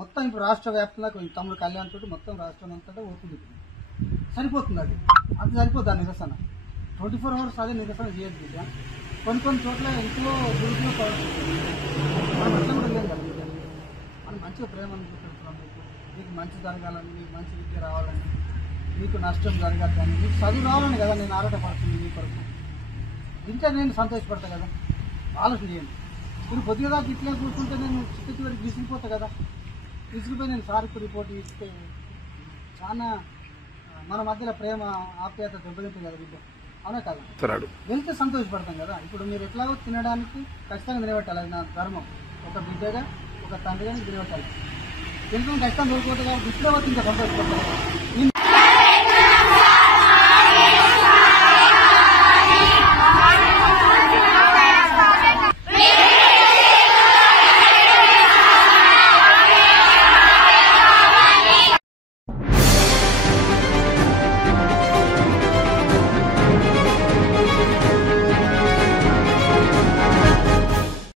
మొత్తం ఇప్పుడు రాష్ట్ర వ్యాప్తంగా తమ్ముడు కళ్యాణ్ తోటి మొత్తం రాష్ట్రం అంతటా ఓపిక సరిపోతుంది. అది సరిపోద్ది ఆ నిరసన. 24 hours అదే నిరసన చేయదు బిడ్డ. కొన్ని చోట్ల ఎంతో దురుసులో పడుతుంది. మనం అట్లా కూడా లేదు కదా బిడ్డ. మనం మంచిగా ప్రేమను చూపెడుతున్నాం. మీకు మంచి జరగాలని, మీకు మంచి విద్య రావాలని, మీకు నష్టం జరగాలని, మీకు చదువు రావాలని కదా నేను ఆరాటపడుతుంది మీ కొరకు. ఇంకా నేను సంతోషపడతా కదా. ఆలోచన చేయండి. మీరు కొద్దిగా దాకా ఇట్లా కూర్చుంటే నేను చివరికి విసిగిపోతా కదా. విసిగిపోయి నేను సార్కు రిపోర్ట్ ఇస్తే చాలా మన మధ్యలో ప్రేమ ఆప్యాయత దెబ్బతింటుంది కదా బిడ్డ. అవునా కదా? వెళ్తే సంతోషపడతాం కదా. ఇప్పుడు మీరు ఎట్లాగో తినడానికి ఖచ్చితంగా నిలబెట్టాలి. అది నా ధర్మం. ఒక బిడ్డగా, ఒక తండ్రిగా నిలబెట్టాలి. తినడం కష్టం దొరికిపోతే కాబట్టి ఇప్పుడే వచ్చి ఇంకా సంతోషపడతాను. ఈ